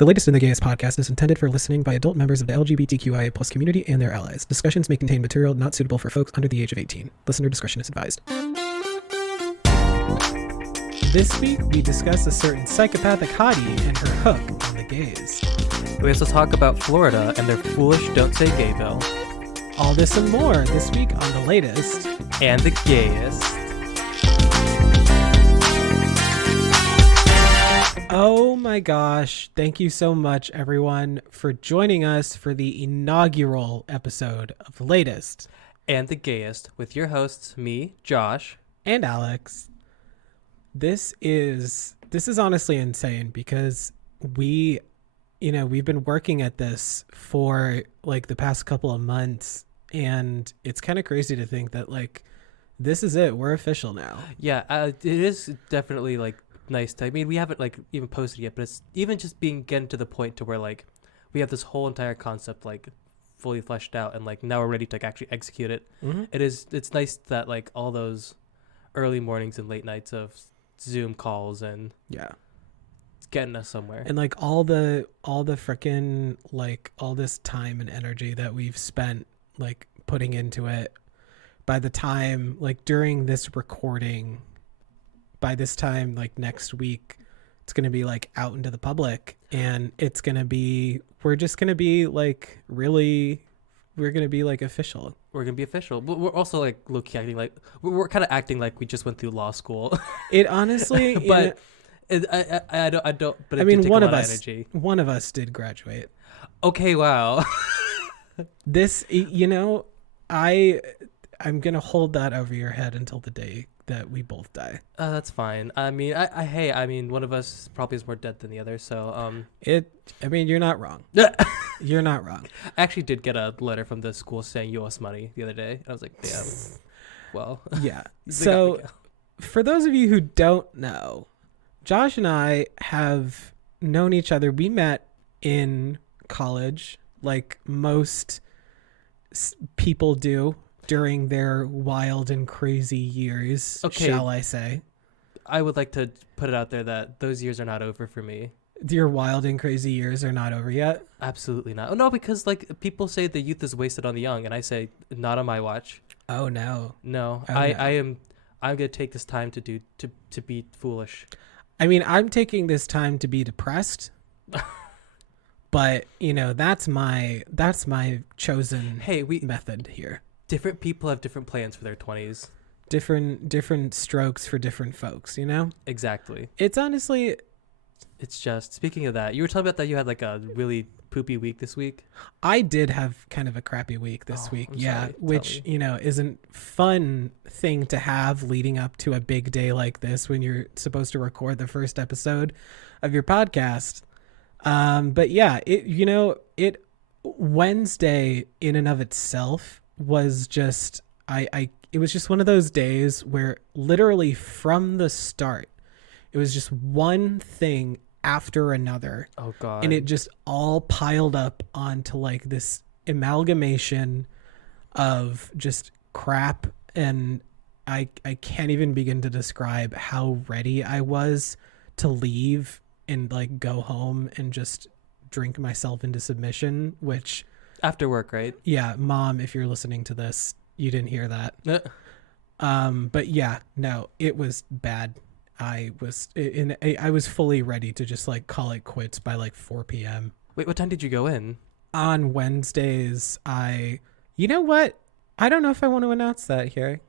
The Latest in the Gayest podcast is intended for listening by adult members of the LGBTQIA+ community and their allies. Discussions may contain material not suitable for folks under the age of 18. Listener discretion is advised. This week, we discuss a certain psychopathic hottie and her hook on the gays. We also talk about Florida and their foolish Don't Say Gay bill. All this and more this week on The Latest And the Gayest. Oh my gosh. Thank you so much, everyone, for joining us for the inaugural episode of The Latest And the Gayest with your hosts, me, Josh. And Alex. This is honestly insane because we've been working at this for like the past couple of months, and it's kind of crazy to think that like this is it. We're official now. Yeah, it is definitely like nice. We haven't like even posted yet, but it's even just getting to the point to where like we have this whole entire concept like fully fleshed out, and like now we're ready to like actually execute it. Mm-hmm. It's nice that like all those early mornings and late nights of Zoom calls and it's getting us somewhere. And like all the freaking like all this time and energy that we've spent like putting into it, by the time like during this recording, by this time like next week, it's going to be like out into the public, and we're just going to be like really, we're going to be like official. We're going to be official. But we're also like low-key acting like, we're kind of acting like we just went through law school. It honestly, but I don't, but it did take one a of lot us, of energy. One of us did graduate. Okay, wow. This, I'm going to hold that over your head until the day that we both die. That's fine. I mean, one of us probably is more dead than the other, so you're not wrong. You're not wrong. I actually did get a letter from the school saying you owe us money the other day. I was like, damn. Well, yeah. So for those of you who don't know, Josh and I have known each other. We met in college, like most people do during their wild and crazy years, shall I say. I would like to put it out there that those years are not over for me. Your wild and crazy years are not over yet? Absolutely not. No, because like people say the youth is wasted on the young, and I say not on my watch. Oh no. No. Oh, I'm gonna take this time to be foolish. I mean, I'm taking this time to be depressed. But, that's my chosen method here. Different people have different plans for their 20s. Different strokes for different folks, Exactly. It's honestly... It's just, speaking of that, you were talking about that you had like a really poopy week this week. I did have kind of a crappy week this week. Yeah, which, isn't fun thing to have leading up to a big day like this when you're supposed to record the first episode of your podcast. But yeah, it Wednesday in and of itself was just, it was just one of those days where literally from the start, it was just one thing after another. Oh God. And it just all piled up onto like this amalgamation of just crap. And I can't even begin to describe how ready I was to leave and like go home and just drink myself into submission, which... After work, right? Yeah, Mom, if you're listening to this, you didn't hear that. But yeah, no, it was bad. I was fully ready to just like call it quits by like 4 p.m. Wait, what time did you go in? On Wednesdays, you know what? I don't know if I want to announce that here.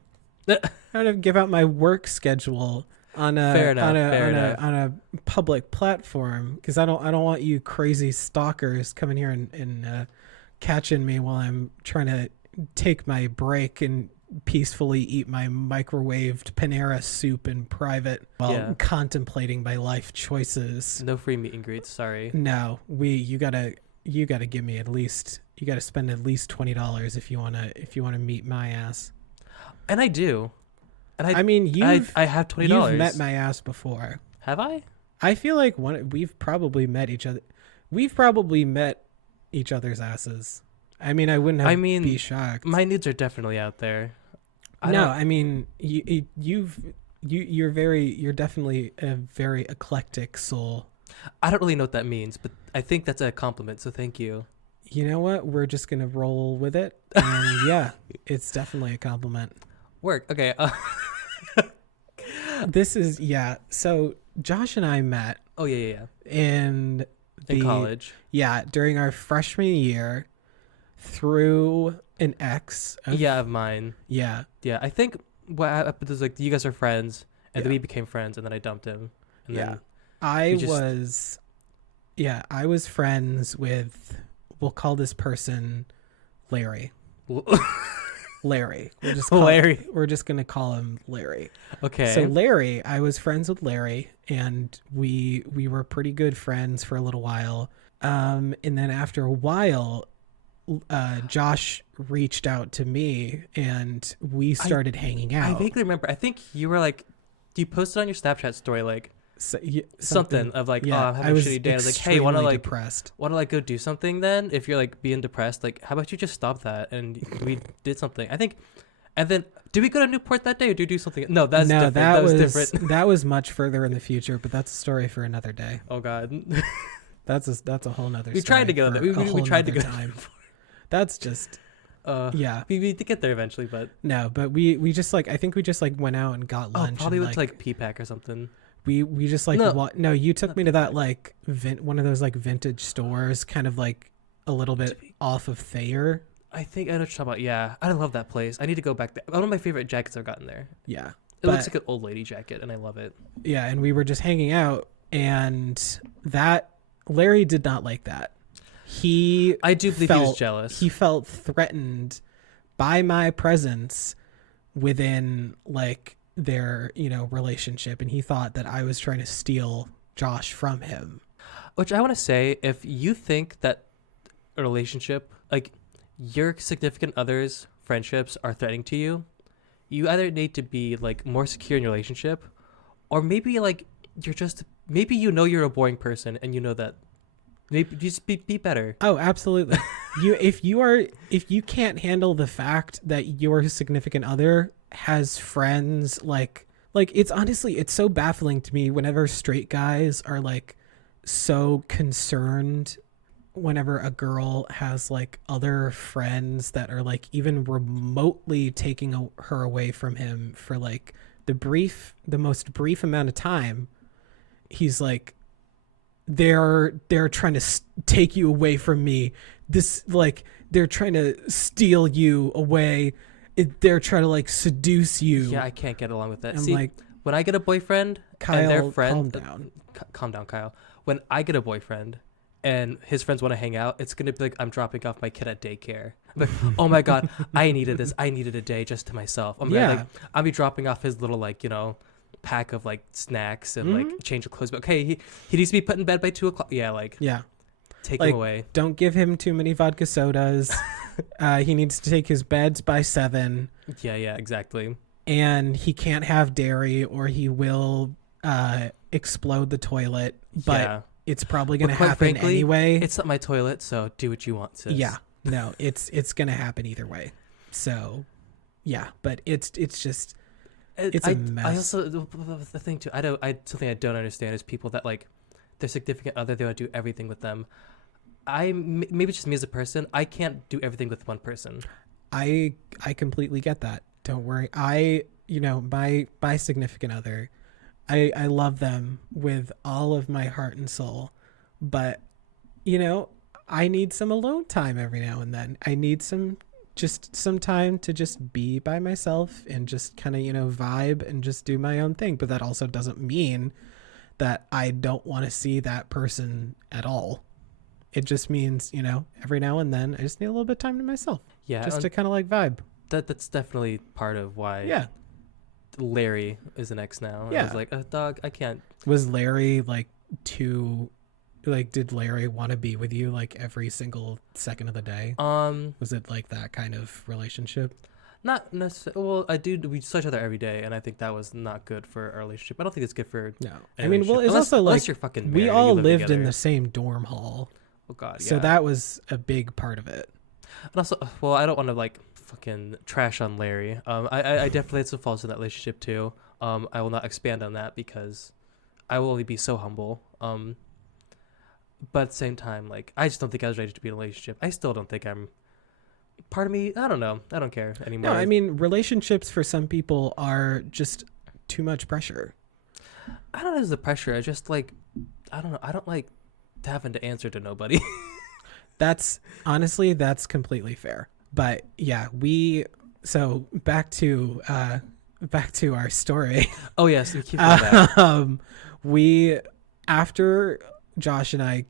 I don't know, give out my work schedule on a public platform, because I don't want you crazy stalkers coming here and catching me while I'm trying to take my break and peacefully eat my microwaved Panera soup in private while contemplating my life choices. No free meet and greets, sorry. No, you gotta give me you gotta spend at least $20 if you wanna meet my ass. And I do. And I mean, I have $20. You've met my ass before. Have I? I feel like we've probably met each other. We've probably met each other's asses. I mean, I wouldn't be shocked. My nudes are definitely out there. I mean, you're definitely a very eclectic soul. I don't really know what that means, but I think that's a compliment, so thank you. You know what? We're just going to roll with it. And yeah, it's definitely a compliment. Work. Okay. This is, yeah. So Josh and I met. Oh, yeah. In college. Yeah, during our freshman year through an ex. Of mine. Yeah. Yeah, I think what happened is like you guys are friends, and then we became friends, and then I dumped him. And then I was friends with, we'll call this person Larry. Larry. We're just going to call him Larry. Okay. So Larry, I was friends with Larry, and we were pretty good friends for a little while. And then after a while, Josh reached out to me, and we started hanging out. I vaguely remember. I think you were like, you posted on your Snapchat story like something of like, oh, I'm having a shitty day. I was like, hey, want to go do something then? If you're like being depressed, like, how about you just stop that? And we did something. I think, and then did we go to Newport that day or do we do something? No, different. That was different. That was much further in the future, but that's a story for another day. Oh God. That's a whole nother story. We tried to go there. We tried to go time. That's just yeah. We did get there eventually, but no, but we just like, I think we just like went out and got lunch. Probably went to like P-Pack or something. We just like no, you took me to that like one of those like vintage stores, kind of like a little bit off of Thayer. I think I know what you're talking about. Yeah, I love that place. I need to go back there. One of my favorite jackets I've gotten there. Yeah, it looks like an old lady jacket, and I love it. Yeah, and we were just hanging out, and that Larry did not like that. I do believe he was jealous. He felt threatened by my presence within like their relationship, and he thought that I was trying to steal Josh from him. Which I want to say, if you think that a relationship, like your significant other's friendships are threatening to you, you either need to be like more secure in your relationship, or maybe like maybe you're a boring person and you know that. Maybe just be better. Oh, absolutely. If you can't handle the fact that your significant other has friends like it's so baffling to me whenever straight guys are like so concerned whenever a girl has like other friends that are like even remotely taking her away from him for like the most brief amount of time. He's like, they're trying to take you away from me. This like they're trying to steal you away. They're trying to like seduce you. Yeah, I can't get along with that. I'm See, like, when I get a boyfriend Kyle, and their friend, calm down. Calm down, Kyle. When I get a boyfriend and his friends want to hang out, it's gonna be like I'm dropping off my kid at daycare. I'm like, oh my God, I needed this. I needed a day just to myself. I'll be dropping off his little like pack of like snacks and like change of clothes. But okay, he needs to be put in bed by 2:00. Yeah. Take him away. Don't give him too many vodka sodas. He needs to take his beds by 7. Yeah, exactly. And he can't have dairy or he will explode the toilet. But it's probably going to happen frankly, anyway. It's not my toilet, so do what you want, sis. Yeah. No, it's going to happen either way. So, yeah. But it's just... It's a mess. I also, the thing too, something I don't understand is people that like their significant other, they want to do everything with them. Maybe it's just me as a person. I can't do everything with one person. I completely get that. Don't worry. My significant other, I love them with all of my heart and soul, but I need some alone time every now and then. I need some time to just be by myself and just kind of vibe and just do my own thing. But that also doesn't mean that I don't want to see that person at all. It just means every now and then I just need a little bit of time to myself, just to kind of like vibe. That's definitely part of why Larry is an ex now. I was like, dog, I can't. Was Larry like did Larry want to be with you like every single second of the day? Was it like that kind of relationship? Not necessarily. Well, we saw each other every day, and I think that was not good for our relationship. I don't think it's good for I mean, well, it's also like you're fucking married, we all lived in the same dorm hall. Oh God, so that was a big part of it. And also, well, I don't want to like fucking trash on Larry. I definitely had some faults in that relationship too. I will not expand on that because I will only be so humble. But at the same time, like, I just don't think I was ready to be in a relationship. I still don't think I'm. Part of me, I don't know. I don't care anymore. No, I mean, relationships for some people are just too much pressure. I don't know if it's the pressure. I just like, I don't know. I don't like having to answer to nobody. That's completely fair. But yeah, so back to our story. Oh yes, we keep going back. After Josh and I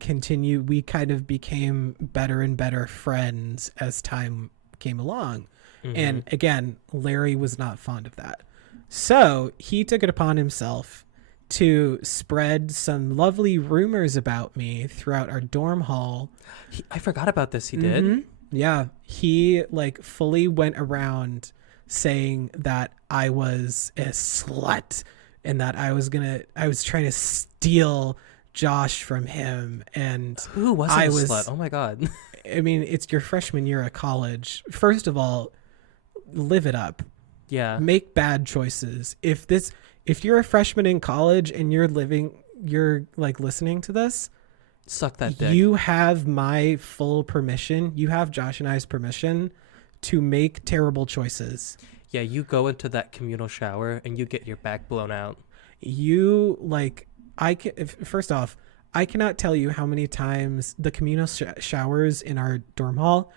we kind of became better and better friends as time came along. Mm-hmm. And again, Larry was not fond of that. So he took it upon himself to spread some lovely rumors about me throughout our dorm hall. I forgot about this. He did? Yeah. He like fully went around saying that I was a slut and that I was trying to steal Josh from him. And who wasn't a slut? Oh my God. I mean, it's your freshman year of college. First of all, live it up. Yeah. Make bad choices. If you're a freshman in college and you're like listening to this, suck that dick. You have my full permission. You have Josh and I's permission to make terrible choices. Yeah, you go into that communal shower and you get your back blown out. First off, I cannot tell you how many times the communal showers in our dorm hall,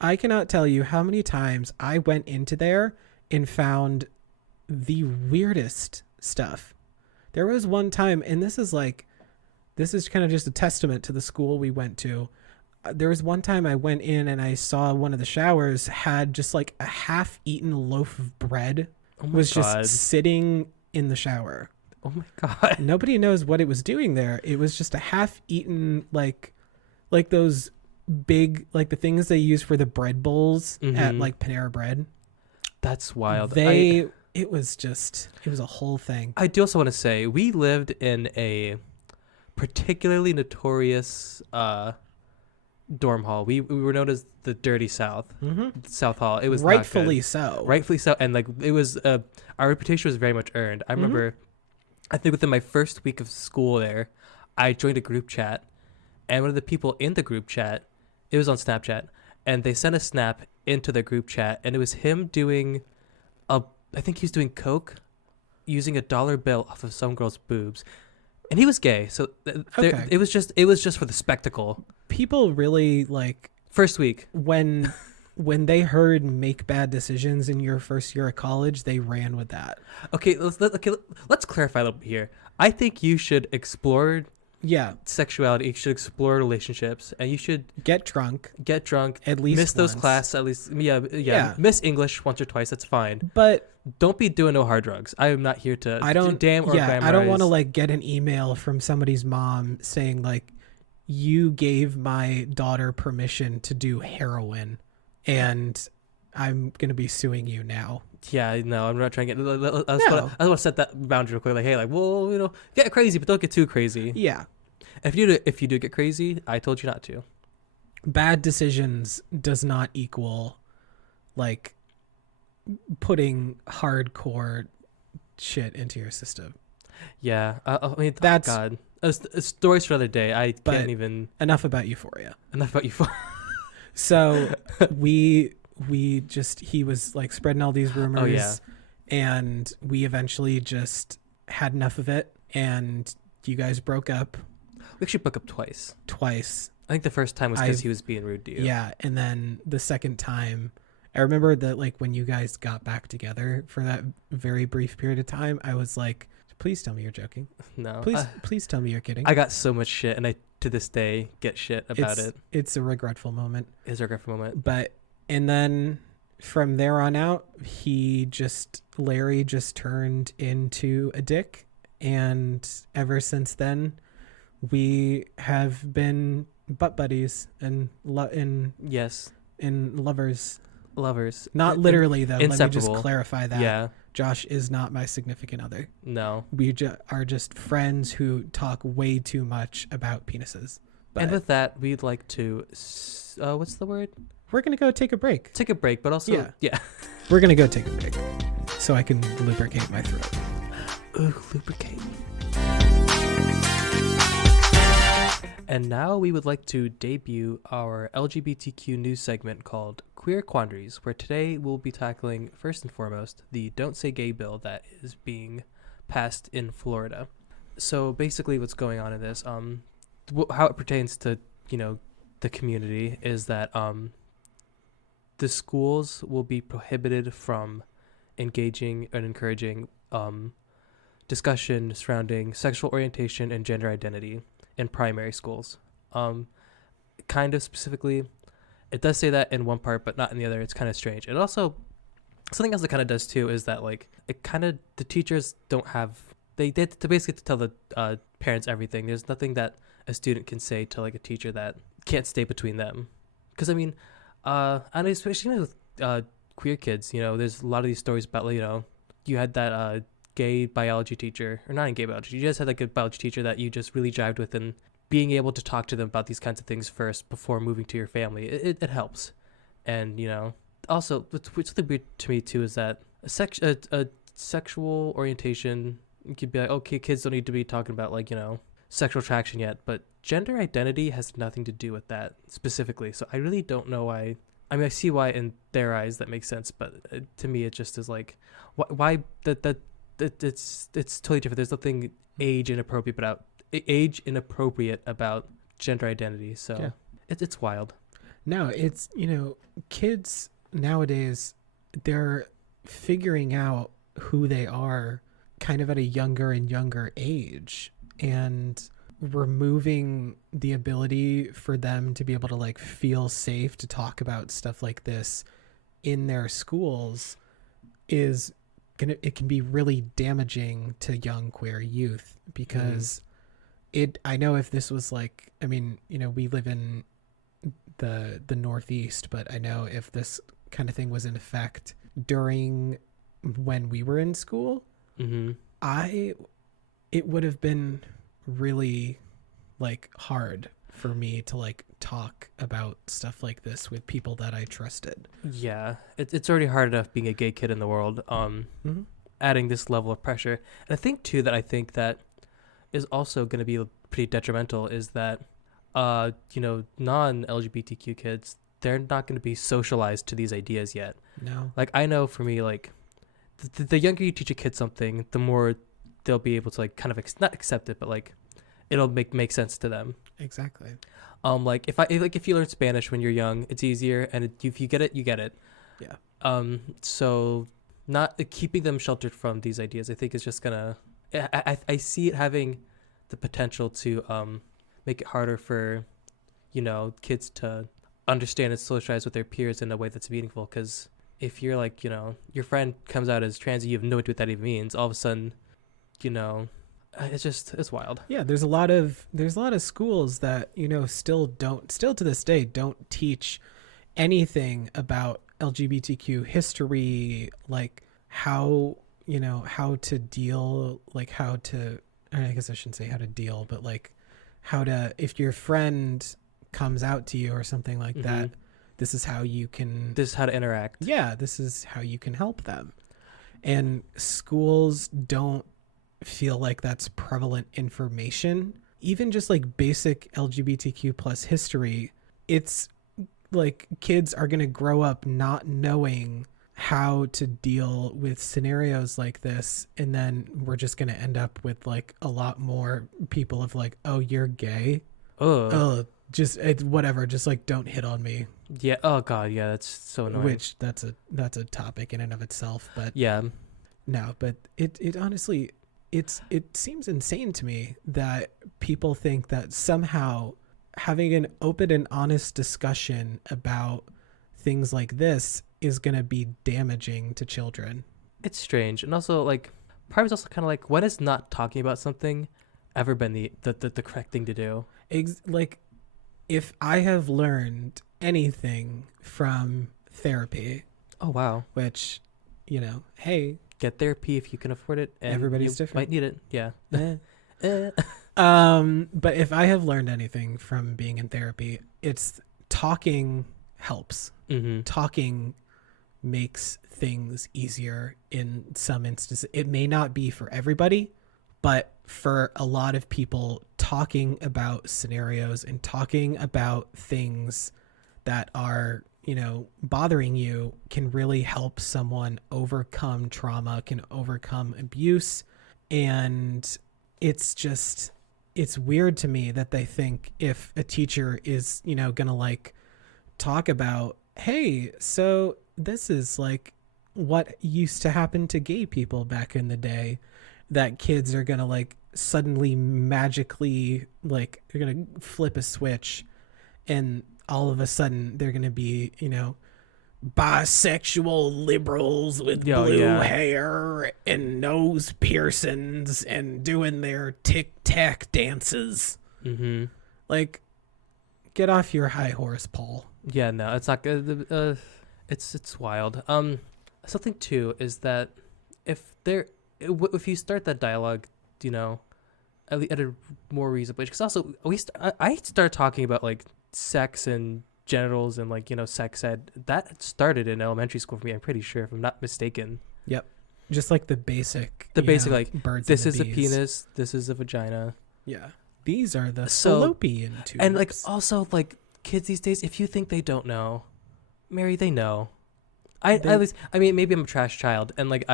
I cannot tell you how many times I went into there and found the weirdest stuff. There was one time, and this is kind of just a testament to the school we went to. There was one time I went in and I saw one of the showers had just like a half-eaten loaf of bread just sitting in the shower. Oh my God. Nobody knows what it was doing there. It was just a half-eaten, like those big, like the things they use for the bread bowls at like Panera Bread. That's wild. It was a whole thing. I do also want to say we lived in a particularly notorious dorm hall. We were known as the Dirty South. South Hall. It was rightfully so. And like it was our reputation was very much earned. I remember I think within my first week of school there, I joined a group chat, and one of the people in the group chat, it was on Snapchat, and they sent a snap into the group chat, and it was him doing I think he was doing coke using a dollar bill off of some girl's boobs. And he was gay, so it was just for the spectacle. People really like first week when they heard make bad decisions in your first year of college, they ran with that. Okay, let's clarify a little bit here. I think you should explore sexuality. You should explore relationships, and you should get drunk at least miss those classes at least. Miss English once or twice, that's fine, but don't be doing no hard drugs. I am not here to I don't want to like get an email from somebody's mom saying like, you gave my daughter permission to do heroin and I'm gonna be suing you now. Yeah, no, I'm not trying to get. I just want to set that boundary real quick. Like, hey, like, well, get crazy, but don't get too crazy. Yeah. If you do get crazy, I told you not to. Bad decisions does not equal, like, putting hardcore shit into your system. Yeah, I mean, that's God. Stories for another day. I can't even. Enough about Euphoria. So he was like spreading all these rumors. Oh, yeah. And we eventually just had enough of it, and you guys broke up. We actually broke up twice. I think the first time was because he was being rude to you. Yeah, and then the second time, I remember that like when you guys got back together for that very brief period of time, I was like, please tell me you're joking. No. Please tell me you're kidding. I got so much shit, and I to this day get shit about it. It's a regretful moment. It's a regretful moment. And then from there on out, Larry just turned into a dick. And ever since then, we have been butt buddies and lovers. Lovers. Not literally, though. Inseparable. Let me just clarify that. Yeah. Josh is not my significant other. No. We are just friends who talk way too much about penises. And with that, we'd like to... what's the word? We're going to go take a break. Take a break, but also... Yeah. We're going to go take a break so I can lubricate my throat. Ooh, lubricate. And now we would like to debut our LGBTQ news segment called Queer Quandaries, where today we'll be tackling, first and foremost, the Don't Say Gay bill that is being passed in Florida. So basically what's going on in this, how it pertains to, the community is that the schools will be prohibited from engaging and encouraging discussion surrounding sexual orientation and gender identity in primary schools. Kind of specifically, it does say that in one part, but not in the other. It's kind of strange. And also, something else it kind of does too is that the teachers don't have, they did to basically tell the parents everything. There's nothing that a student can say to a teacher that can't stay between them. Because and especially with queer kids, there's a lot of these stories about you had that gay biology teacher, or not in gay biology, you just had a biology teacher that you just really jived with, and being able to talk to them about these kinds of things first before moving to your family, it helps. And also what's something weird to me too is that a sexual orientation, you could be like, okay, kids don't need to be talking about sexual attraction yet, but gender identity has nothing to do with that specifically. So I really don't know why. I mean, I see why in their eyes that makes sense, but to me it just is why that it's totally different. There's nothing age inappropriate about gender identity. So yeah. It's wild. No, it's kids nowadays, they're figuring out who they are kind of at a younger and younger age, and removing the ability for them to be able to feel safe to talk about stuff like this in their schools it can be really damaging to young queer youth, because I know if this was we live in the Northeast, but I know if this kind of thing was in effect during when we were in school, it would have been really hard for me to talk about stuff like this with people that I trusted. Yeah, it's already hard enough being a gay kid in the world. Adding this level of pressure, and I think that is also going to be pretty detrimental is that non-LGBTQ kids, they're not going to be socialized to these ideas yet. No, I know for me, the younger you teach a kid something, the more they'll be able to kind of not accept it, but it'll make sense to them. Exactly. If you learn Spanish when you're young, it's easier, and if you get it, you get it. Yeah. So not keeping them sheltered from these ideas, I think is just gonna. I see it having the potential to make it harder for, kids to understand and socialize with their peers in a way that's meaningful. Because if you're your friend comes out as trans, and you have no idea what that even means, all of a sudden, it's wild. Yeah, there's a lot of schools that still to this day don't teach anything about LGBTQ history, how to deal, I guess I shouldn't say how to deal, but how to, if your friend comes out to you or something like that, this is how to interact. Yeah, this is how you can help them. And schools don't feel like that's prevalent information. Even just basic LGBTQ plus history, it's kids are going to grow up not knowing how to deal with scenarios like this, and then we're just going to end up with a lot more people of oh, you're gay, just whatever, just don't hit on me. Yeah. Oh god, yeah, that's so annoying. Which that's a topic in and of itself, but yeah, no, but it honestly, it seems insane to me that people think that somehow having an open and honest discussion about things like this is going to be damaging to children. It's strange. And also part of it's also kind of when has not talking about something ever been the correct thing to do? If I have learned anything from therapy, oh wow, which hey, get therapy if you can afford it, and everybody's different, might need it. Yeah. But if I have learned anything from being in therapy, it's talking helps. Talking makes things easier in some instances. It may not be for everybody, But for a lot of people, talking about scenarios and talking about things that are, bothering you can really help someone overcome trauma, can overcome abuse. And it's weird to me that they think if a teacher is, gonna like talk about, hey, so this is like what used to happen to gay people back in the day, that kids are gonna like suddenly magically, like, they're gonna flip a switch and all of a sudden they're gonna be, bisexual liberals with blue hair and nose piercings and doing their tic-tac dances. Mm-hmm. Like, get off your high horse, Paul. Yeah, no, it's not good. It's wild. Something too is that if you start that dialogue, at a more reasonable age, because also I started talking about like sex and genitals and like sex ed that started in elementary school for me. I'm pretty sure, if I'm not mistaken. Yep, just like the basic like birds. This is a penis. This is a vagina. Yeah, these are the fallopian tubes. And like also like kids these days, if you think they don't know, Mary, they know. Maybe I'm a trash child, and like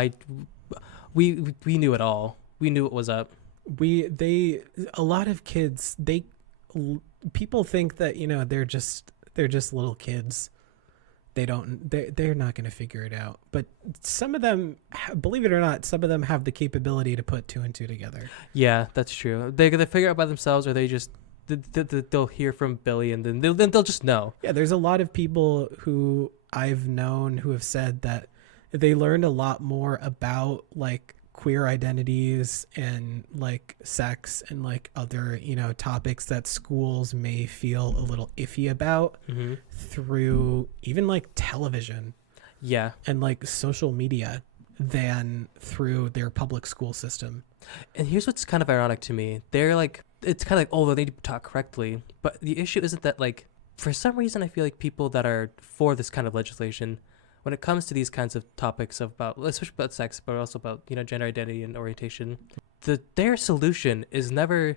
we knew it all. We knew what was up. A lot of kids, people think that they're just little kids. They're not going to figure it out. But some of them, believe it or not, some of them have the capability to put two and two together. Yeah, that's true. They're going to figure it out by themselves, or they just they'll hear from Billy and then they'll just know. Yeah, there's a lot of people who I've known who have said that they learned a lot more about like queer identities and like sex and like other topics that schools may feel a little iffy about through even like television and like social media than through their public school system. And here's what's kind of ironic to me. They're like, it's kind of like, oh, they need to talk correctly, but the issue isn't that, like, for some reason I feel like people that are for this kind of legislation, when it comes to these kinds of topics especially about sex, but also about, gender identity and orientation, their solution is never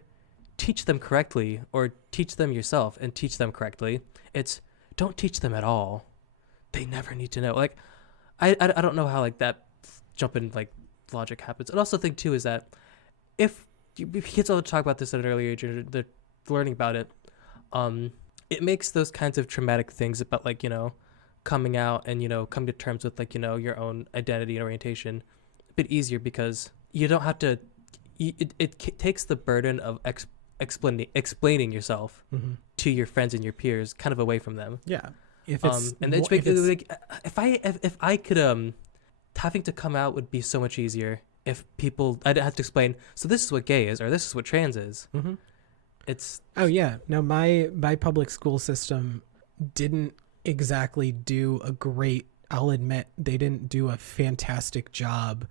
teach them correctly or teach them yourself and teach them correctly. It's don't teach them at all. They never need to know. Like, I don't know how like that jump in like logic happens. And also think too is that if kids all talk about this at an early age or they're learning about it, it makes those kinds of traumatic things about like, coming out and coming to terms with like your own identity and orientation a bit easier, because you don't have to it takes the burden of explaining yourself to your friends and your peers kind of away from them. If it's and it's like if I could having to come out would be so much easier if people I'd have to explain, so this is what gay is or this is what trans is. It's my public school system didn't exactly do a great, I'll admit they didn't do a fantastic job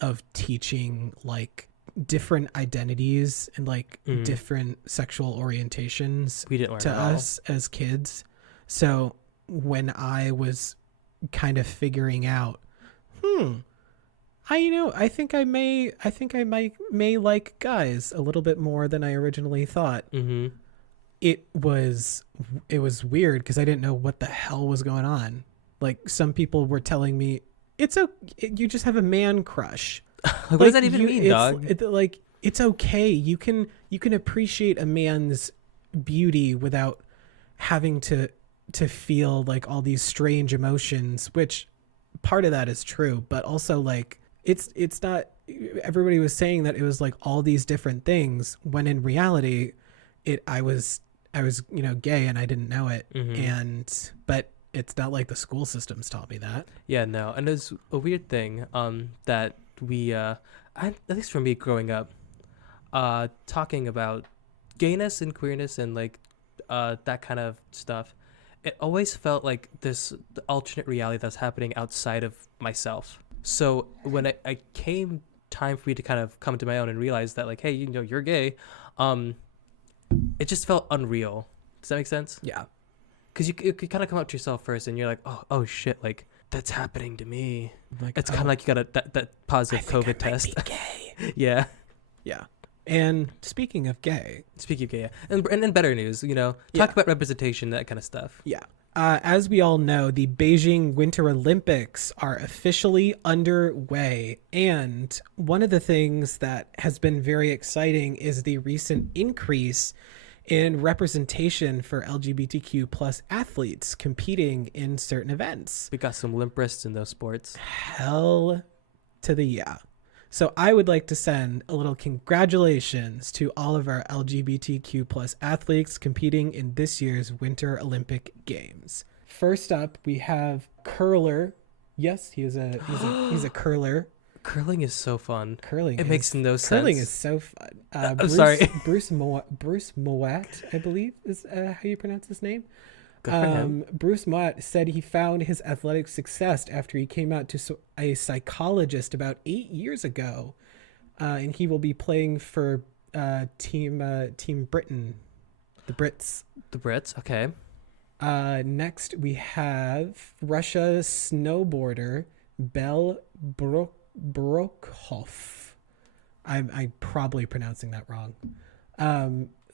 of teaching like different identities and like different sexual orientations we didn't learn to us as kids. So when I was kind of figuring out I think I may like guys a little bit more than I originally thought. It was weird because I didn't know what the hell was going on. Like, some people were telling me it's okay, you just have a man crush. What does that even mean, dog? It's okay. You can appreciate a man's beauty without having to feel like all these strange emotions, which part of that is true, but also like it's not, everybody was saying that it was like all these different things when in reality I was gay and I didn't know it. But it's not like the school systems taught me that. Yeah, no. And there's a weird thing that we at least for me growing up, talking about gayness and queerness and like that kind of stuff, it always felt like this alternate reality that's happening outside of myself. So when I came time for me to kind of come to my own and realize that like, hey, you're gay, it just felt unreal. Does that make sense? Yeah. Because you kind of come out to yourself first and you're like, oh shit, like that's happening to me. Like, it's kind of like you got that positive COVID test. Might be gay. Yeah. Yeah. And speaking of gay, yeah. And better news, talk about representation, that kind of stuff. Yeah. As we all know, the Beijing Winter Olympics are officially underway. And one of the things that has been very exciting is the recent increase in representation for LGBTQ plus athletes competing in certain events. We got some limp wrists in those sports. Hell to the yeah. So I would like to send a little congratulations to all of our LGBTQ plus athletes competing in this year's Winter Olympic Games. First up, we have curler. Yes, he's a curler. Curling is so fun. It makes no sense. Curling is so fun. I'm sorry. Bruce Moet, I believe, is how you pronounce his name. Good for him. Bruce Mott said he found his athletic success after he came out to a psychologist about 8 years ago, and he will be playing for Team Britain, the Brits. The Brits, okay. Next, we have Russia's snowboarder Bel Brokhoff. I'm probably pronouncing that wrong.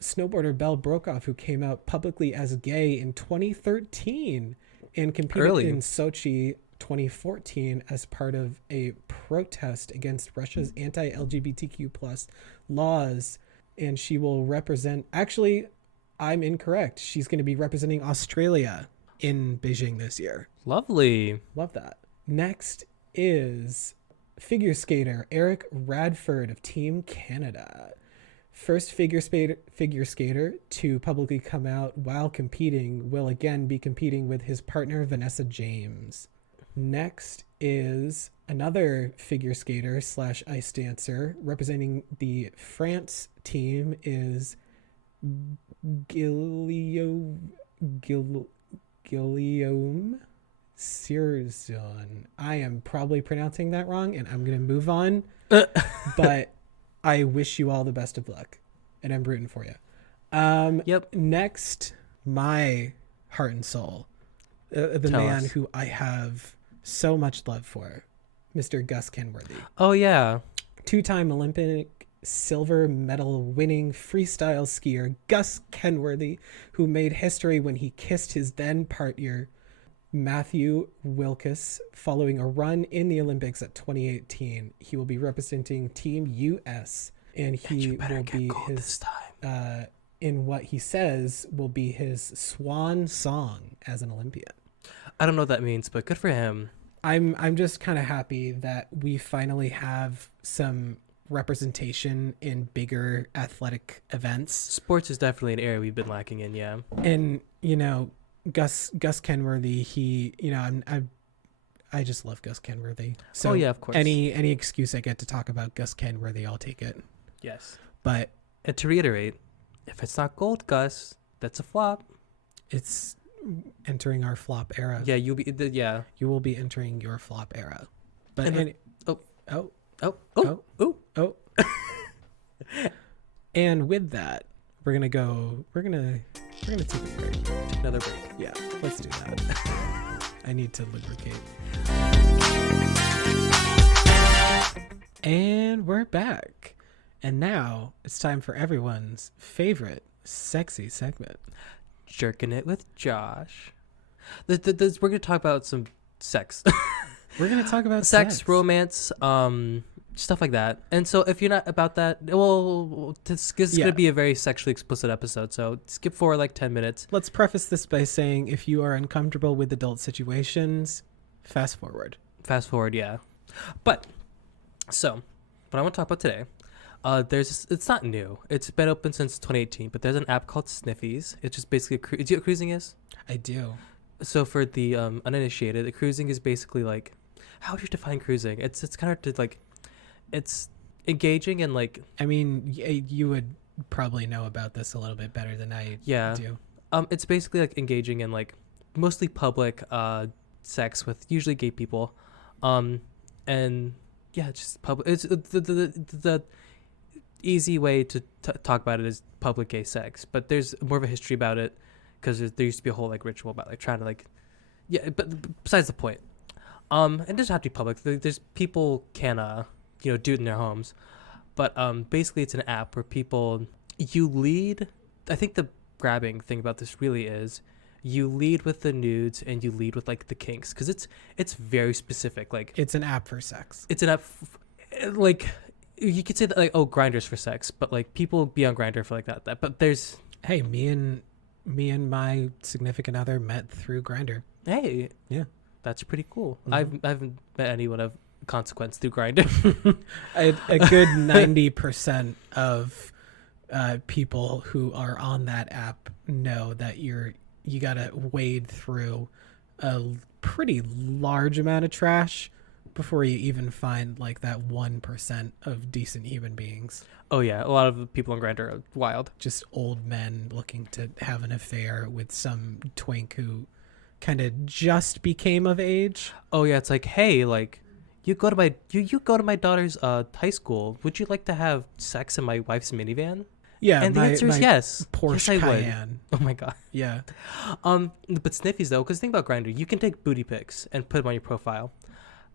Snowboarder Bel Brokhoff, who came out publicly as gay in 2013 and competed in Sochi 2014 as part of a protest against Russia's anti-LGBTQ plus laws. And she will represent, actually, I'm incorrect. She's going to be representing Australia in Beijing this year. Lovely. Love that. Next is figure skater Eric Radford of Team Canada. First figure skater to publicly come out while competing, will again be competing with his partner Vanessa James. Next is another figure skater / ice dancer representing the France team is Gilliam Serzun. I am probably pronouncing that wrong, and I'm going to move on. But I wish you all the best of luck, and I'm rooting for you. Yep. Next, my heart and soul, the Tell man us. who I have so much love for, Mr. Gus Kenworthy. Oh, yeah. 2-time Olympic silver medal winning freestyle skier Gus Kenworthy, who made history when he kissed his then partner Matthew Wilkes following a run in the Olympics at 2018. He will be representing Team US, and he will be his in what he says will be his swan song as an Olympian. I don't know what that means, but good for him. I'm just kind of happy that we finally have some representation in bigger athletic events. Sports is definitely an area we've been lacking in, yeah. And Gus Kenworthy, I just love Gus Kenworthy. So yeah, of course. Any excuse I get to talk about Gus Kenworthy, I'll take it. Yes. But and to reiterate, if it's not gold, Gus, that's a flop. It's entering our flop era. Yeah, You will be entering your flop era. But and with that, we're gonna take a break. Another break. Yeah, let's do that. I need to lubricate. And we're back. And now it's time for everyone's favorite sexy segment. Jerking it with Josh. We're going to talk about some sex. We're going to talk about sex, romance, stuff like that. And so if you're not about that, well, this is going to be a very sexually explicit episode. So skip forward like 10 minutes. Let's preface this by saying if you are uncomfortable with adult situations, fast forward. Fast forward, yeah. But what I want to talk about today, it's not new. It's been open since 2018, but there's an app called Sniffies. It's just basically do you know what cruising is? I do. So for the uninitiated, the cruising is basically like, how would you define cruising? It's kind of like, it's engaging and like. I mean, you would probably know about this a little bit better than I do. It's basically like engaging in like mostly public sex with usually gay people, and yeah, just public. It's the easy way to talk about it is public gay sex, but there's more of a history about it because there used to be a whole like ritual about like trying to like, yeah. But besides the point, it doesn't have to be public. There's people can do it in their homes, But basically it's an app where you lead. I think the grabbing thing about this really is you lead with the nudes and you lead with like the kinks, because it's very specific. Like it's an app for sex. It's an app like you could say that like, oh, Grindr's for sex, but like people be on Grindr for like that. But there's me and my significant other met through Grindr. Hey, yeah, that's pretty cool. I haven't met anyone of consequence through Grindr. A good 90% of people who are on that app know that you gotta wade through a pretty large amount of trash before you even find like that 1% of decent human beings. Oh yeah, a lot of the people on Grindr are wild. Just old men looking to have an affair with some twink who kind of just became of age. Oh yeah, it's like, hey, like you go to my daughter's high school. Would you like to have sex in my wife's minivan? Yeah, and the answer is yes. Porsche yes, I Cayenne. Would. Oh my god. Yeah. But Sniffies though, because think about Grindr, you can take booty pics and put them on your profile.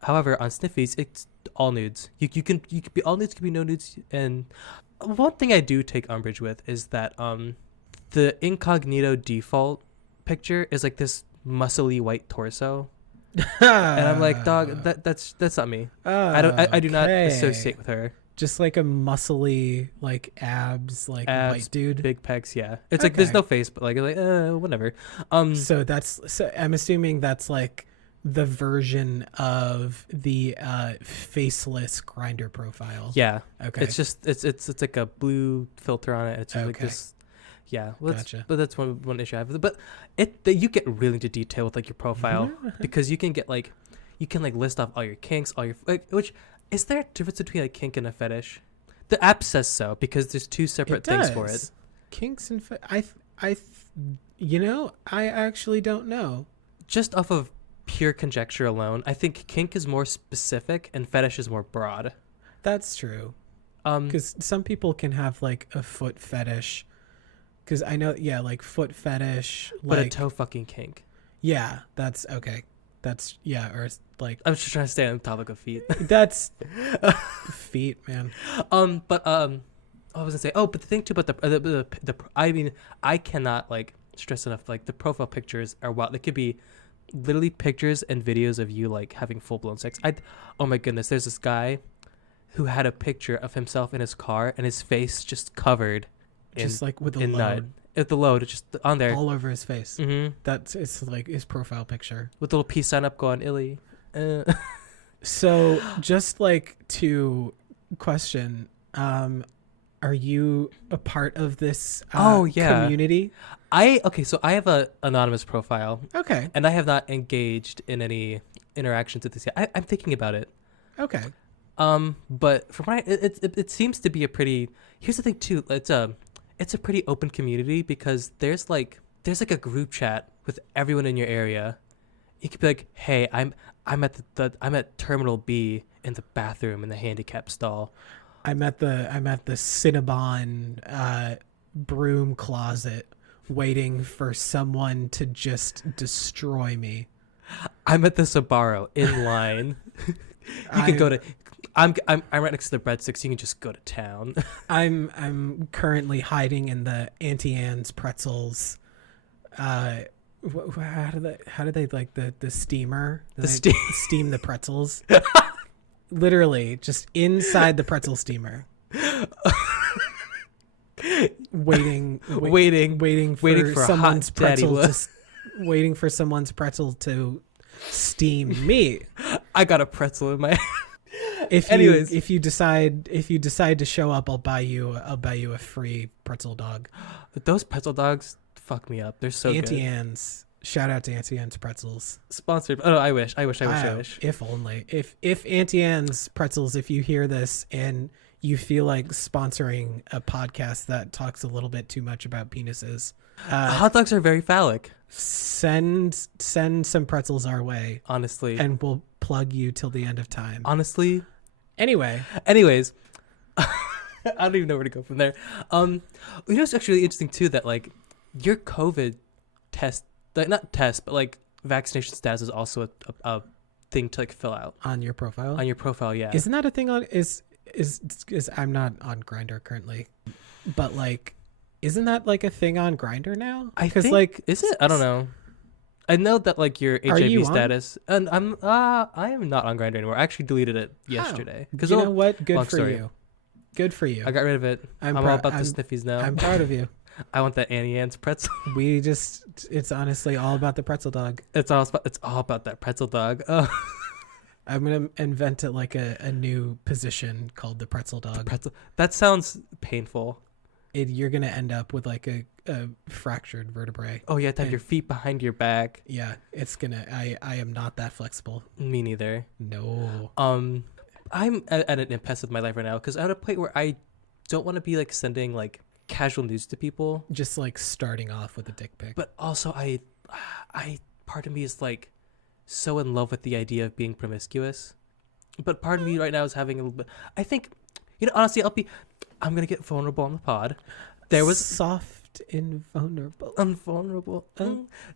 However, on Sniffies, it's all nudes. You can be all nudes, can be no nudes. And one thing I do take umbrage with is that the incognito default picture is like this muscly white torso. And I'm like, dog, that's not me. I do not associate with her. Just like a muscly, like abs, like white dude, big pecs. Yeah, it's like there's no face, but like whatever. So I'm assuming that's like the version of the faceless Grindr profile. Yeah. Okay. It's just it's like a blue filter on it. It's just like this. Yeah. Well, gotcha. But that's one issue I have. But you get really into detail with like your profile because you can list off all your kinks, all your which. Is there a difference between a kink and a fetish? The app says so because there's two separate things for it. Kinks and I actually don't know. Just off of pure conjecture alone, I think kink is more specific and fetish is more broad. That's true. Because some people can have like a foot fetish. Because I know, like foot fetish, but like a toe fucking kink. Yeah, that's okay. That's or like I'm just trying to stay on the topic of feet. That's feet, man. But I was gonna say, but the thing too about the I mean, I cannot like stress enough, like the profile pictures are wild. They could be literally pictures and videos of you like having full blown sex. Oh my goodness, there's this guy who had a picture of himself in his car and his face just covered, just like with a load. At the load, it's just on there, all over his face. It's like his profile picture with a little peace sign up going illy. So just like to question, are you a part of this community? So I have a anonymous profile. Okay. And I have not engaged in any interactions with this yet. I'm thinking about it. Okay. But from what it seems to be a pretty. Here's the thing too. It's a pretty open community because there's like a group chat with everyone in your area. You could be like, hey, I'm at Terminal B in the bathroom in the handicap stall. I'm at the Cinnabon broom closet waiting for someone to just destroy me. I'm at the Sbarro in line. You could go to. I'm right next to the breadsticks. You can just go to town. I'm currently hiding in the Auntie Anne's pretzels. How do they like the steamer? Steam the pretzels. Literally, just inside the pretzel steamer. waiting for someone's pretzel waiting for someone's pretzel to steam me. I got a pretzel in my. If you decide to show up, I'll buy you a free pretzel dog. Those pretzel dogs fuck me up. They're so good. Auntie Anne's. Shout out to Auntie Anne's pretzels. Sponsored. Oh, I wish. If only. If Auntie Anne's pretzels, if you hear this and you feel like sponsoring a podcast that talks a little bit too much about penises, hot dogs are very phallic. Send some pretzels our way. Honestly. And we'll plug you till the end of time. Honestly. Anyways. I don't even know where to go from there. It's actually interesting too that like your COVID test, like not test, but like vaccination status is also a thing to like fill out on your profile. Yeah. Isn't that a thing is I'm not on Grindr currently, but like, isn't that like a thing on Grindr now? I think, like, is it? I don't know. I know that like your HIV status, and I am not on Grindr anymore. I actually deleted it yesterday. Because you know what? Good for you. Good for you. I got rid of it. I'm all about the sniffies now. I'm proud of you. I want that Annie Ann's pretzel. It's honestly all about the pretzel dog. It's all about that pretzel dog. Oh. I'm gonna invent it like a new position called the pretzel dog. That sounds painful. You're gonna end up with like a fractured vertebrae. Oh, you have to have your feet behind your back. Yeah, it's gonna. I am not that flexible. Me neither. No. I'm at an impasse with my life right now because I'm at a point where I don't want to be like sending like casual news to people. Just like starting off with a dick pic. But also, I part of me is like so in love with the idea of being promiscuous. But part of me right now is having a little bit. I think, honestly, I'm gonna get vulnerable on the pod. There was soft and vulnerable.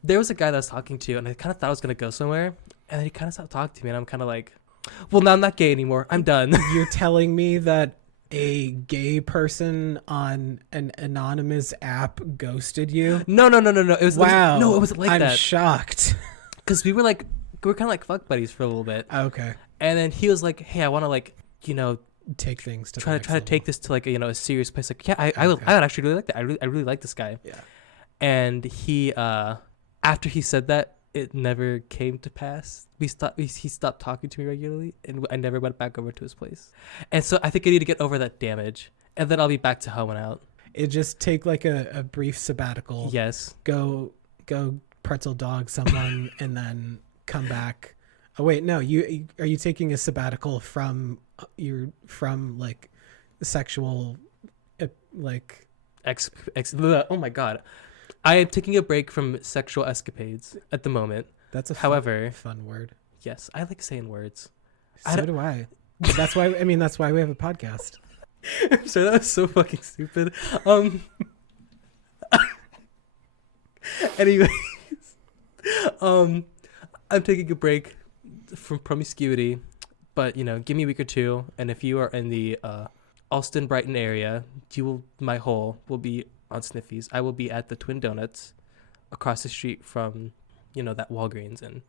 There was a guy that I was talking to, and I kind of thought I was gonna go somewhere, and then he kind of stopped talking to me, and I'm kind of like, well, now I'm not gay anymore. I'm done. You're telling me that a gay person on an anonymous app ghosted you? No. It was wow. It wasn't like that. I'm shocked. Because we were kind of like fuck buddies for a little bit. Okay. And then he was like, hey, I want to like, take things to try to take this to like a serious place. Like, yeah, I would actually really like that. I really like this guy. Yeah. And he after he said that, it never came to pass. He stopped talking to me regularly, and I never went back over to his place. And so I think I need to get over that damage, and then I'll be back to hoeing out. It just take like a brief sabbatical. Yes. Go pretzel dog someone and then come back. Oh wait, no. Are you taking a sabbatical from like sexual like oh my god. I am taking a break from sexual escapades at the moment. That's a fun word. Yes, I like saying words. So do I. That's why we have a podcast. I'm sorry, that was so fucking stupid. Anyways, I'm taking a break from promiscuity, but give me a week or two, and if you are in the Alston Brighton area, my hole will be on sniffies. I will be at the Twin Donuts across the street from that Walgreens, and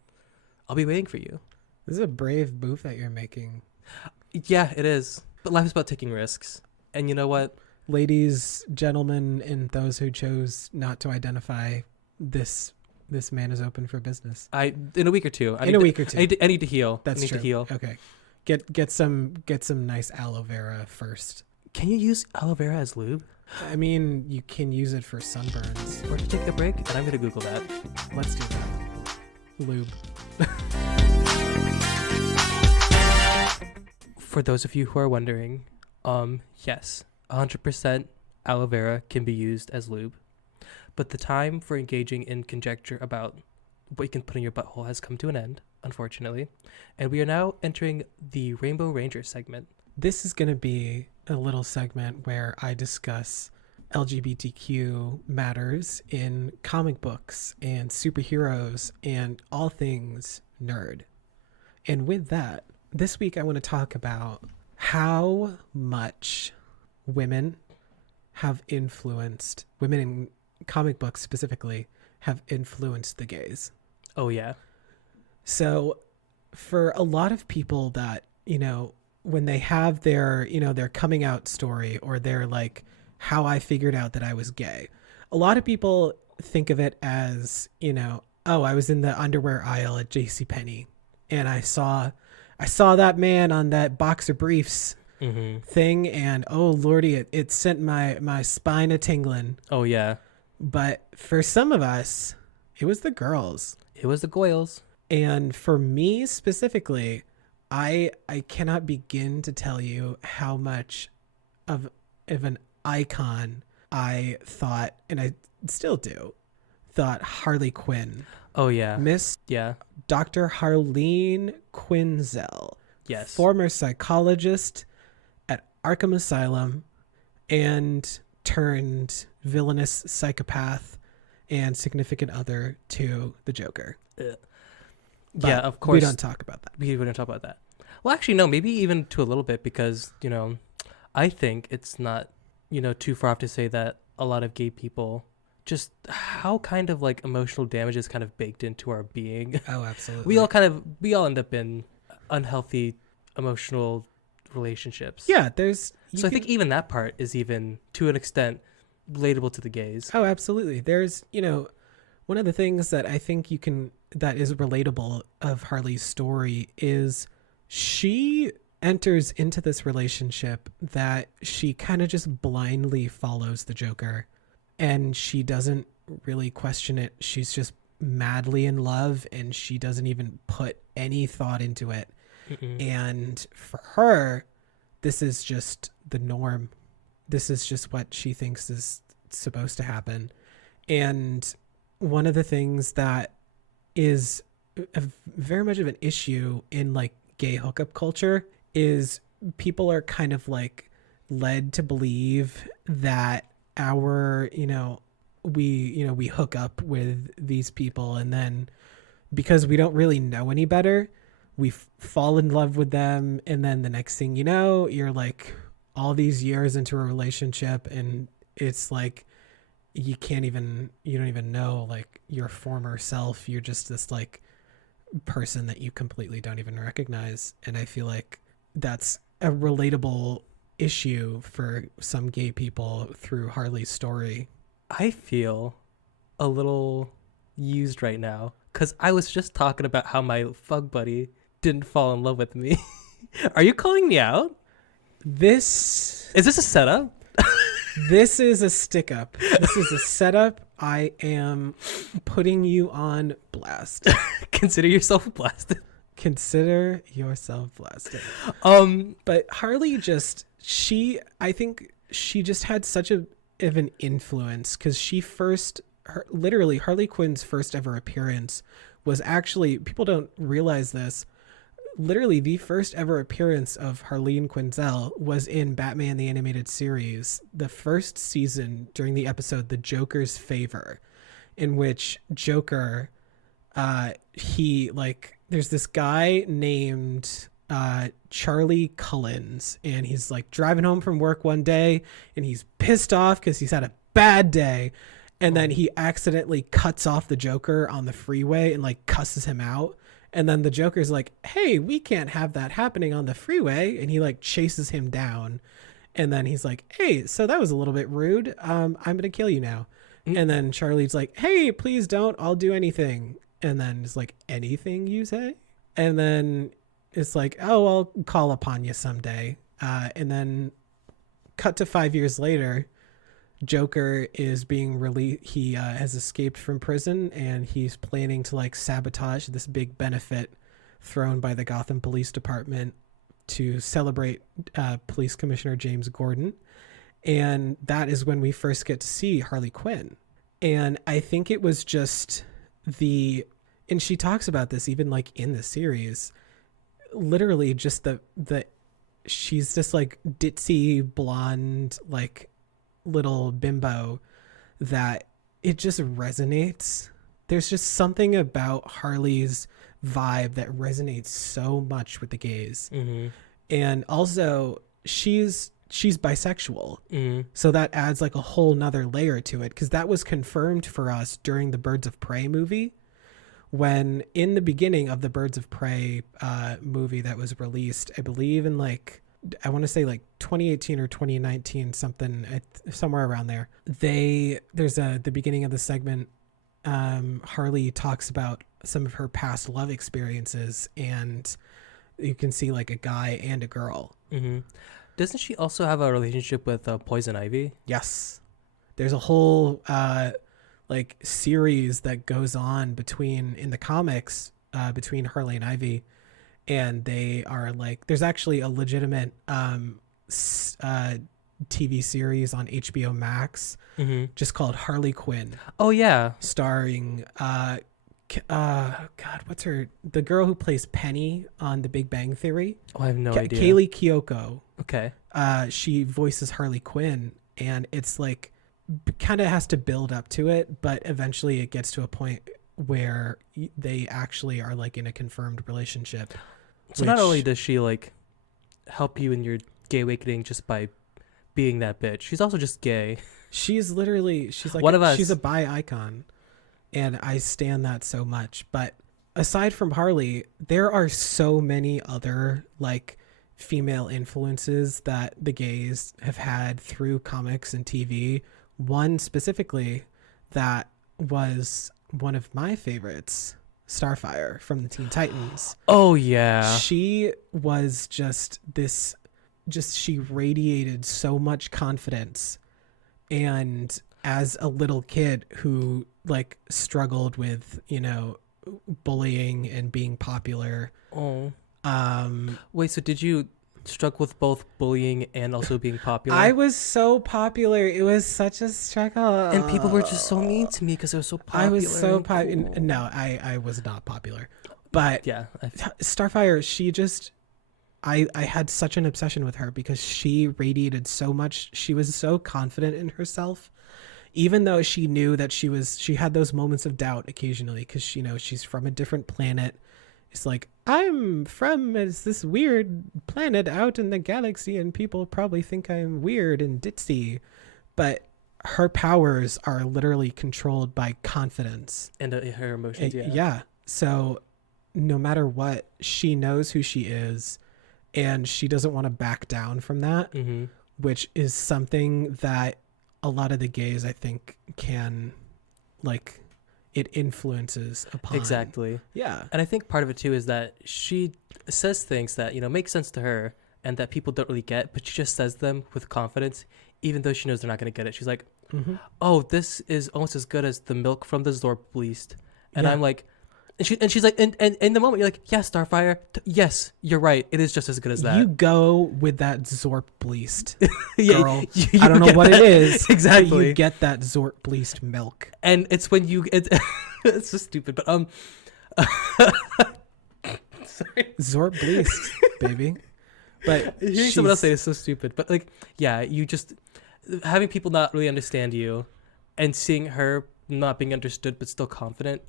I'll be waiting for you. This is a brave move that you're making. Yeah, it is, but life is about taking risks. And you know what, ladies, gentlemen, and those who chose not to identify, this man is open for business. In a week or two. I need to heal. That's true. To heal. Okay. Get some nice aloe vera first. Can you use aloe vera as lube? I mean, you can use it for sunburns. We're gonna take a break, and I'm gonna Google that. Let's do that. Lube. For those of you who are wondering, yes, 100% aloe vera can be used as lube, but the time for engaging in conjecture about what you can put in your butthole has come to an end, unfortunately, and we are now entering the Rainbow Ranger segment. This is going to be a little segment where I discuss LGBTQ matters in comic books and superheroes and all things nerd. And with that, this week I want to talk about how much women in comic books specifically, have influenced the gays. Oh, yeah. So for a lot of people that, when they have their coming out story, or their like, how I figured out that I was gay, a lot of people think of it as, oh, I was in the underwear aisle at JCPenney and I saw that man on that boxer briefs thing, and oh lordy, it sent my spine a tingling. Oh yeah. But for some of us, it was the girls. It was the goyles. And for me specifically, I cannot begin to tell you how much of an icon I thought, and I still do, thought Harley Quinn. Oh yeah. Miss Dr. Harleen Quinzel. Yes. Former psychologist at Arkham Asylum and turned villainous psychopath and significant other to the Joker. Yeah, of course. We don't talk about that. We don't talk about that. Well, actually, no, maybe even to a little bit because, I think it's not, too far off to say that a lot of gay people, just how kind of like emotional damage is kind of baked into our being. Oh, absolutely. We all end up in unhealthy emotional relationships. Yeah, I think even that part is even to an extent relatable to the gays. Oh, absolutely. There's, one of the things that I think that is relatable of Harley's story is she enters into this relationship that she kind of just blindly follows the Joker, and she doesn't really question it. She's just madly in love, and she doesn't even put any thought into it. Mm-mm. And for her, this is just the norm. This is just what she thinks is supposed to happen. And one of the things that is very much of an issue in like gay hookup culture is people are kind of like led to believe that we hook up with these people, and then because we don't really know any better, we fall in love with them, and then the next thing you know, you're like all these years into a relationship, and it's like you don't even know like your former self. You're just this like person that you completely don't even recognize. And I feel like that's a relatable issue for some gay people through Harley's story. I feel a little used right now because I was just talking about how my fuck buddy didn't fall in love with me. Are you calling me out? Is this a setup? This is a stick up. This is a setup. I am putting you on blast. Consider yourself blasted. Consider yourself blasted. But Harley I think she just had such of an influence because literally Harley Quinn's first ever appearance was actually, people don't realize this, literally the first ever appearance of Harleen Quinzel was in Batman the Animated Series, the first season, during the episode The Joker's Favor, in which Joker, there's this guy named Charlie Cullens, and he's like driving home from work one day, and he's pissed off because he's had a bad day, and then he accidentally cuts off the Joker on the freeway and like cusses him out. And then the Joker's like, hey, we can't have that happening on the freeway. And he like chases him down. And then he's like, hey, so that was a little bit rude. I'm going to kill you now. Mm-hmm. And then Charlie's like, hey, please don't. I'll do anything. And then it's like, anything you say? And then it's like, oh, I'll call upon you someday. And then cut to 5 years later, Joker is being released. He has escaped from prison, and he's planning to like sabotage this big benefit thrown by the Gotham Police Department to celebrate Police Commissioner James Gordon. And that is when we first get to see Harley Quinn. And I think it was just and she talks about this even like in the series, literally just she's this like ditzy blonde, like little bimbo that it just resonates. There's just something about Harley's vibe that resonates so much with the gays. Mm-hmm. And also she's bisexual. Mm-hmm. So that adds like a whole nother layer to it, because that was confirmed for us during the Birds of Prey movie, when in the beginning of the Birds of Prey movie that was released, I believe in I want to say 2018 or 2019, somewhere around there. There's the beginning of the segment. Harley talks about some of her past love experiences, and you can see like a guy and a girl. Mm-hmm. Doesn't she also have a relationship with Poison Ivy? Yes. There's a whole series that goes on in the comics between Harley and Ivy. And they are there's actually a legitimate TV series on HBO Max, mm-hmm. just called Harley Quinn. Oh yeah, starring what's the girl who plays Penny on The Big Bang Theory? Oh, I have no idea. Kaylee Kiyoko. Okay. She voices Harley Quinn, and it's kind of has to build up to it, but eventually it gets to a point where they actually are in a confirmed relationship. So not only does she like help you in your gay awakening just by being that bitch, she's also just gay. She's like one of us. She's a bi icon, and I stand that so much. But aside from Harley, there are so many other like female influences that the gays have had through comics and TV. One specifically that was one of my favorites, Starfire from the Teen Titans. Oh yeah. She was she radiated so much confidence. And as a little kid who like struggled with, bullying and being popular. Oh. Wait, so did you struggle with both bullying and also being popular? I was so popular. It was such a struggle. And people were just so mean to me because I was so popular. I was so popular. Cool. No, I was not popular. But yeah, Starfire, she just... I had such an obsession with her because she radiated so much. She was so confident in herself, even though she knew that she had those moments of doubt occasionally because she's from a different planet. It's like, I'm from this weird planet out in the galaxy and people probably think I'm weird and ditzy, but her powers are literally controlled by confidence and her emotions. Yeah. So no matter what, she knows who she is. And she doesn't want to back down from that, which is something that a lot of the gays, I think, can, like, it influences upon. Exactly. Yeah. And I think part of it, too, is that she says things that, make sense to her and that people don't really get, but she just says them with confidence, even though she knows they're not going to get it. She's like, oh, this is almost as good as the milk from the Zorp Bleast. And I'm like... And she's like, and in the moment, you're like, yeah, Starfire, yes, you're right. It is just as good as that. You go with that Zorp Bleast, yeah, girl. I don't know what it is. Exactly. But you get that Zorp Bleast milk. And it's when it's so stupid, but, sorry. Zorp Bleast, baby. But hearing someone else say it's so stupid. But, like, yeah, you just, having people not really understand you and seeing her not being understood but still confident,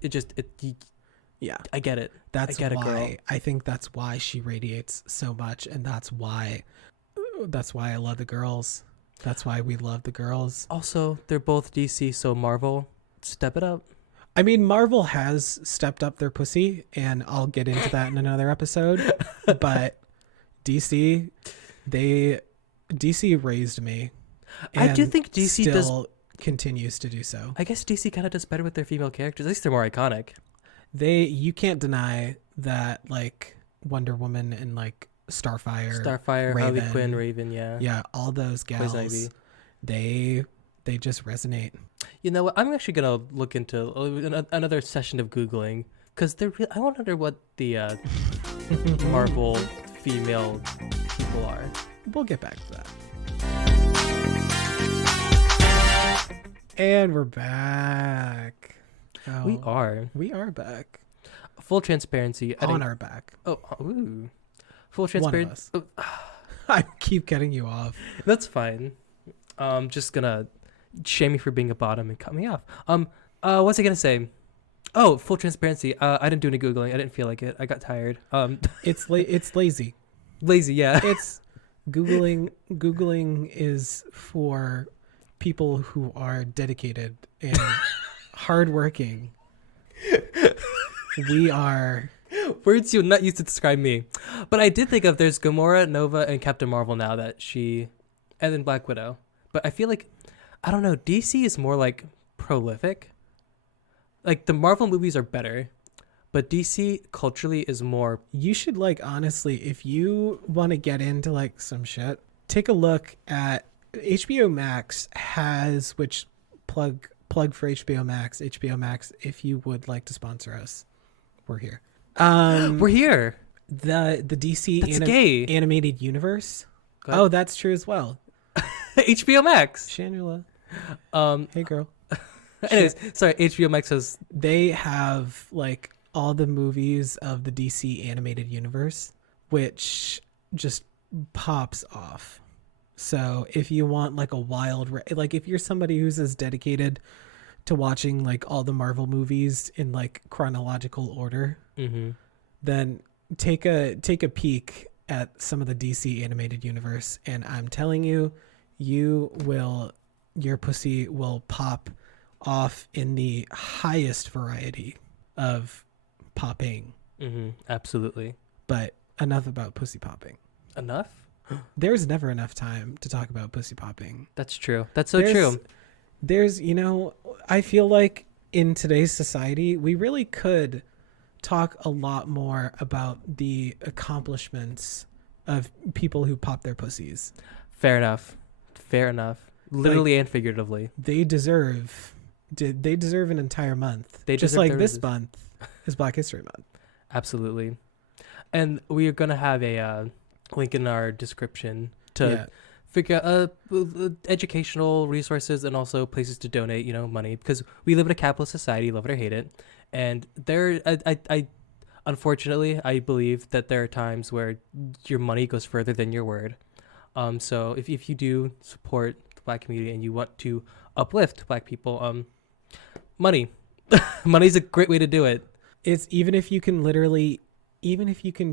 yeah, I get it. That's why I think that's why she radiates so much, and that's why I love the girls. That's why we love the girls. Also, they're both DC, so Marvel, step it up. I mean, Marvel has stepped up their pussy, and I'll get into that in another episode. But DC raised me. I do think DC still continues to do so. I guess DC kind of does better with their female characters. At least they're more iconic. You can't deny that, like, Wonder Woman and like Starfire, Raven, Harley Quinn, Raven, yeah, all those gals, they just resonate. You know what? I'm actually gonna look into another session of Googling because I wonder what the Marvel female people are. We'll get back to that. And we're back. Oh, we are back. Full transparency. On our back. Oh, ooh. Full transparency. Oh. I keep cutting you off. That's fine. Just gonna shame me for being a bottom and cut me off. What's I gonna say? Oh, full transparency. I didn't do any Googling. I didn't feel like it. I got tired. It's lazy. Lazy, yeah. It's Googling. Googling is for people who are dedicated and hardworking. We are... Words you're not used to describe me. But I did think of there's Gamora, Nova, and Captain Marvel now and then Black Widow. But I feel like, I don't know, DC is more like prolific. Like the Marvel movies are better, but DC culturally is more... You should, like, honestly, if you want to get into like some shit, take a look at HBO Max has, which plug for HBO Max, if you would like to sponsor us, we're here. We're here. The DC animated universe. Oh, that's true as well. HBO Max. Shangela. Hey girl. Anyways, sorry, HBO Max they have like all the movies of the DC animated universe, which just pops off. So if you want like a wild, like if you're somebody who's as dedicated to watching like all the Marvel movies in like chronological order, then take a peek at some of the DC animated universe, and I'm telling you, your pussy will pop off in the highest variety of popping. Absolutely. But enough about pussy popping. Enough? There's never enough time to talk about pussy popping. That's true. That's so true. There's, I feel like in today's society, we really could talk a lot more about the accomplishments of people who pop their pussies. Fair enough. Literally and figuratively. They deserve an entire month. Just like this month is Black History Month. Absolutely. And we are going to have a link in our description to figure out educational resources and also places to donate, money, because we live in a capitalist society, love it or hate it. And I unfortunately, I believe that there are times where your money goes further than your word. So if you do support the Black community and you want to uplift Black people, money's a great way to do it. It's even if you can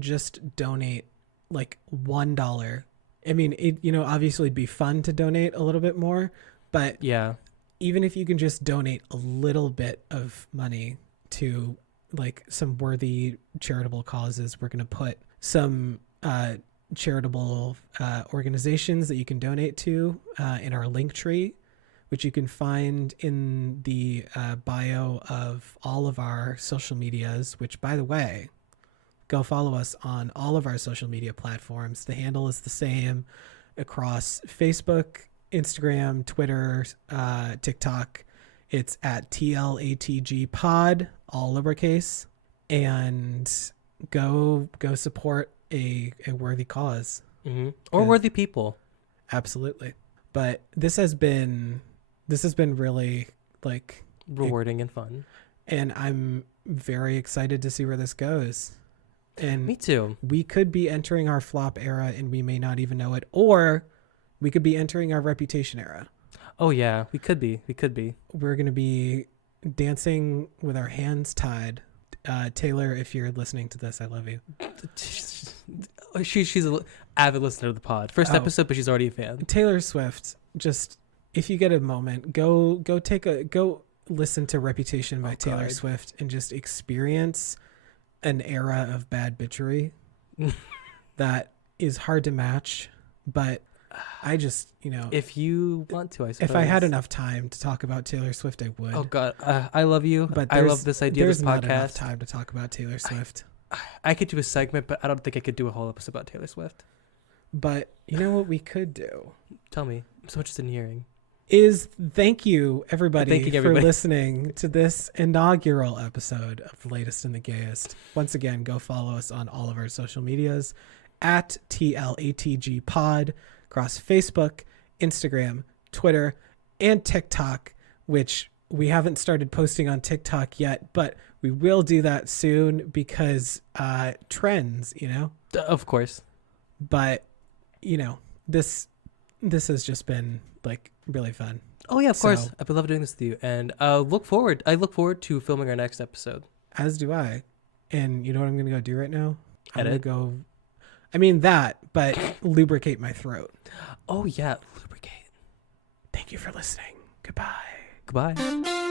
just donate like $1. I mean, obviously it'd be fun to donate a little bit more, but yeah, even if you can just donate a little bit of money to like some worthy charitable causes, we're going to put some charitable organizations that you can donate to in our link tree, which you can find in the bio of all of our social medias, which, by the way, go follow us on all of our social media platforms. The handle is the same across Facebook, Instagram, Twitter, TikTok. It's at TLATG pod, all lowercase, and go support a worthy cause. Or worthy people. Absolutely. But this has been really like rewarding and fun. And I'm very excited to see where this goes. And me too. We could be entering our flop era and we may not even know it, or we could be entering our reputation era. Oh yeah, we could be. We're going to be dancing with our hands tied. Taylor, if you're listening to this, I love you. She's an avid listener of the pod. First episode, but she's already a fan. Taylor Swift, just if you get a moment, go listen to Reputation by Taylor Swift and just experience an era of bad bitchery that is hard to match, but I just, if you want to, I suppose. If I had enough time to talk about Taylor Swift, I would. Oh God, I love you. But I love this idea of this podcast. There's not enough time to talk about Taylor Swift. I could do a segment, but I don't think I could do a whole episode about Taylor Swift. But you know what we could do? Tell me. I'm so interested in hearing. Thank you, everybody, for listening to this inaugural episode of The Latest and the Gayest. Once again, go follow us on all of our social medias at TLATG pod across Facebook, Instagram, Twitter, and TikTok, which we haven't started posting on TikTok yet, but we will do that soon because trends, Of course. But, this has just been like really fun. Oh yeah, of course. I've been loving doing this with you, and I look forward to filming our next episode. As do I. And you know what I'm going to go do right now? Edit? But lubricate my throat. Oh yeah, lubricate. Thank you for listening. Goodbye. Goodbye.